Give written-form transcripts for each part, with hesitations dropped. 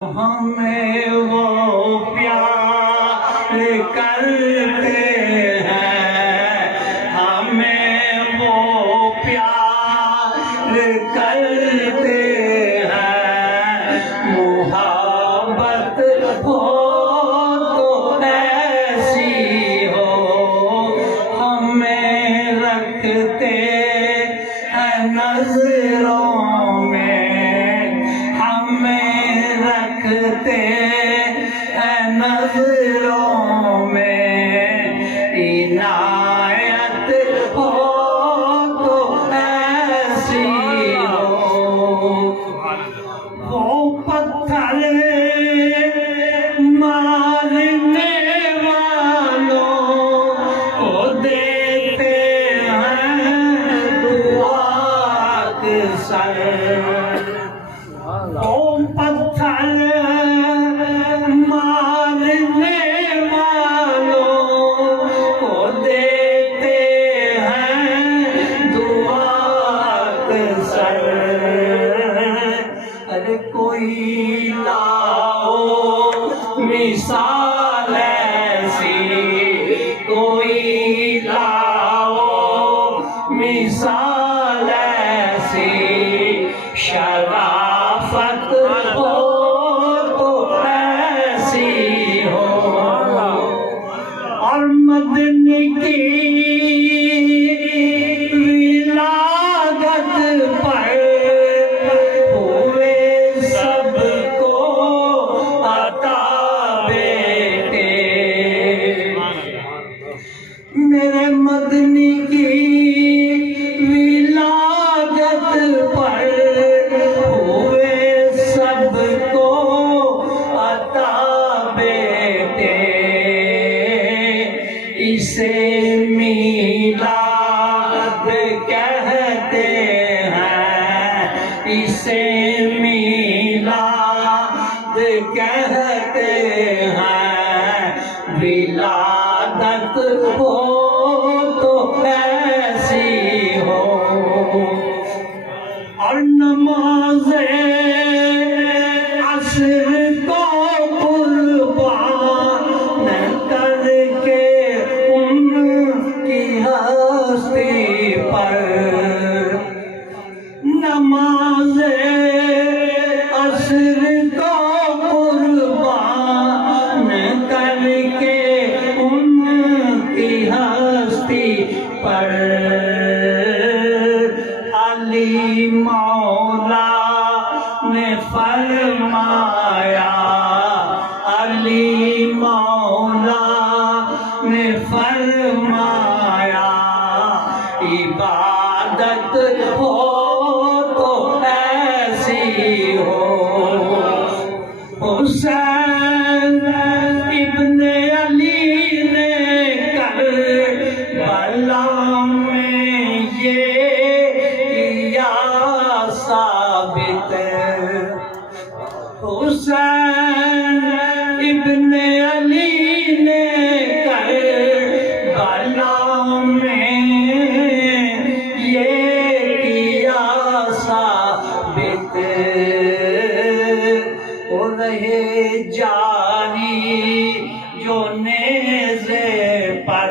ہمیں وہ پیار کرتے ہیں، ہمیں وہ پیار کرتے ہیں، محبت ہو تو ایسی ہو، ہمیں رکھتے ہیں نظروں میں، ہمیں رکھتے ہیں نظروں میں، عنایت ہو تو ایسی ہو، وہ پتھر مارنے والوں کو دیتے ہیں دعا اکثر، وہ پتھر مارنے والوں کو دیتے ہیں دعا اکثر، ارے کوئی لاؤ مثال ایسی، کوئی لاؤ مثال ایسی، شرافت ہو تو ایسی ہو، اور مدنی کی ولادت پر ہوئے سب کو عطا بیٹے، میرے مدنی کی ولادت پر ہوئے سب کو عطا بیٹے، اسے میلاد کہتے ہیں، اسے میلاد کہتے ہیں، ولادت ہو تو ایسی ہو، اور نماز عصر کو قربان کر کے ان کی ہستی پر، نماز عصر کو قربان کر کے ان کی ہستی پر، علی مولا نے فرمایا، علی مولا نے فرمایا، عبادت ہو تو ایسی ہو، حسین ابن علی نے کربلا میں یہ کیا ثابت، حسین ابن علی نے کربلا میں یہ کیا ثابت، وہ رہے جاری جو نیزے پر،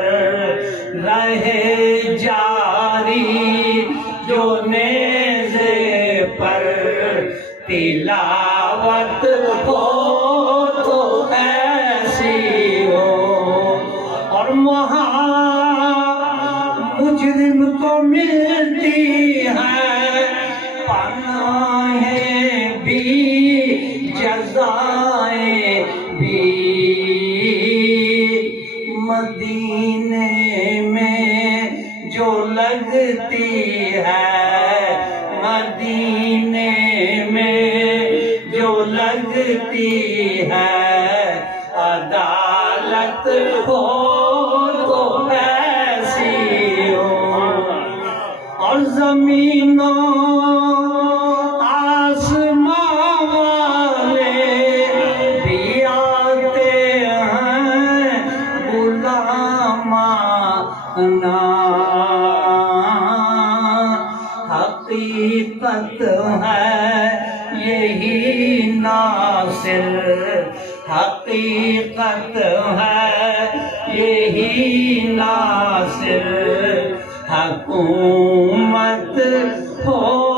رہے جاری جو نیزے پر، تلاوت ہو تو ایسی ہو، اور وہاں مجرم کو ملتی ہے پناہیں بھی جزائیں بھی، مدینے میں جو لگتی ہے، مدینے میں جو لگتی ہے، عدالت ہو تو ایسی ہو، اور زمینوں آسمان والے بھی آتے ہیں غلامانا، حقیقت ہے یہی نا ناصر حقیقت ہے یہی ناصر حکومت ہو